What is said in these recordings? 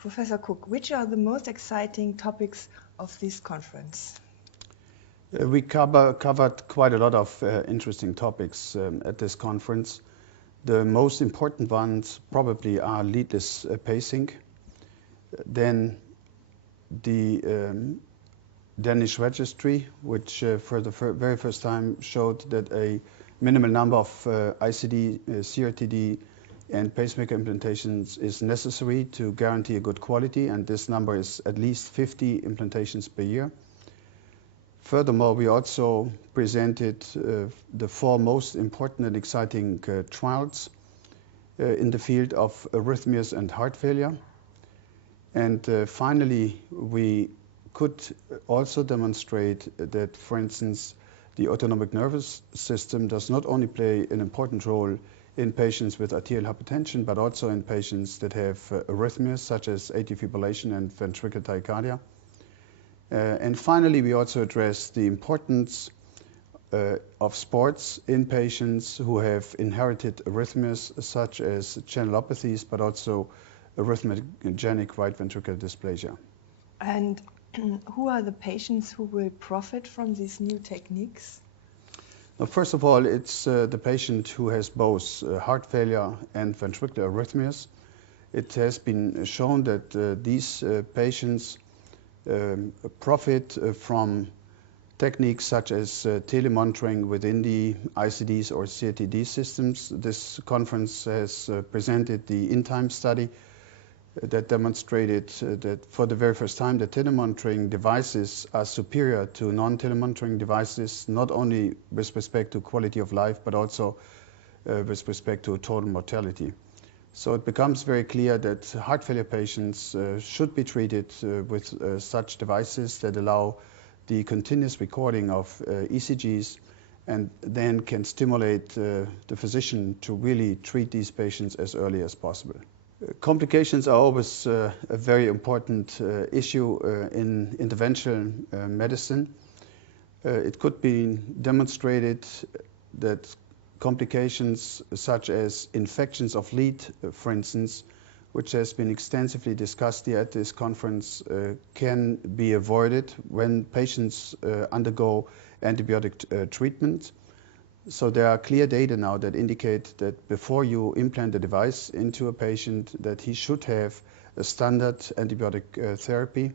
Professor Kuck, which are the most exciting topics of this conference? We covered quite a lot of interesting topics at this conference. The most important ones probably are leadless pacing, then the Danish registry, which for the very first time showed that a minimal number of ICD, CRTD and pacemaker implantations is necessary to guarantee a good quality, and this number is at least 50 implantations per year. Furthermore, we also presented the 4 most important and exciting trials in the field of arrhythmias and heart failure. And finally, we could also demonstrate that, for instance, the autonomic nervous system does not only play an important role in patients with arterial hypertension, but also in patients that have arrhythmias such as atrial fibrillation and ventricular tachycardia. And finally, we also address the importance of sports in patients who have inherited arrhythmias such as channelopathies, but also arrhythmogenic right ventricular dysplasia. And who are the patients who will profit from these new techniques? Well, first of all, it's the patient who has both heart failure and ventricular arrhythmias. It has been shown that these patients profit from techniques such as telemonitoring within the ICDs or CRTD systems. This conference has presented the in-time study that demonstrated that for the very first time the telemonitoring devices are superior to non-telemonitoring devices, not only with respect to quality of life, but also with respect to total mortality. So it becomes very clear that heart failure patients should be treated with such devices that allow the continuous recording of ECGs and then can stimulate the physician to really treat these patients as early as possible. Complications are always a very important issue in interventional medicine. It could be demonstrated that complications such as infections of lead, for instance, which has been extensively discussed here at this conference, can be avoided when patients undergo antibiotic treatment. So there are clear data now that indicate that before you implant the device into a patient, that he should have a standard antibiotic therapy.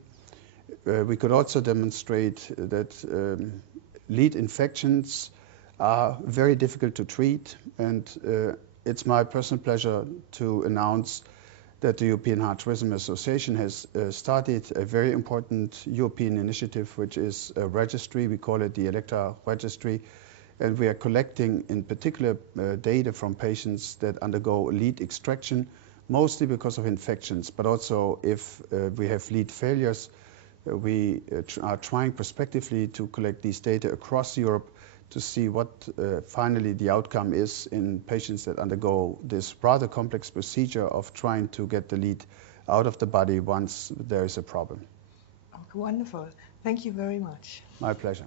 We could also demonstrate that lead infections are very difficult to treat, and it's my personal pleasure to announce that the European Heart Rhythm Association has started a very important European initiative, which is a registry. We call it the Electra Registry, and we are collecting in particular data from patients that undergo lead extraction, mostly because of infections, but also if we have lead failures. We are trying prospectively to collect these data across Europe to see what finally the outcome is in patients that undergo this rather complex procedure of trying to get the lead out of the body once there is a problem. Oh, wonderful. Thank you very much. My pleasure.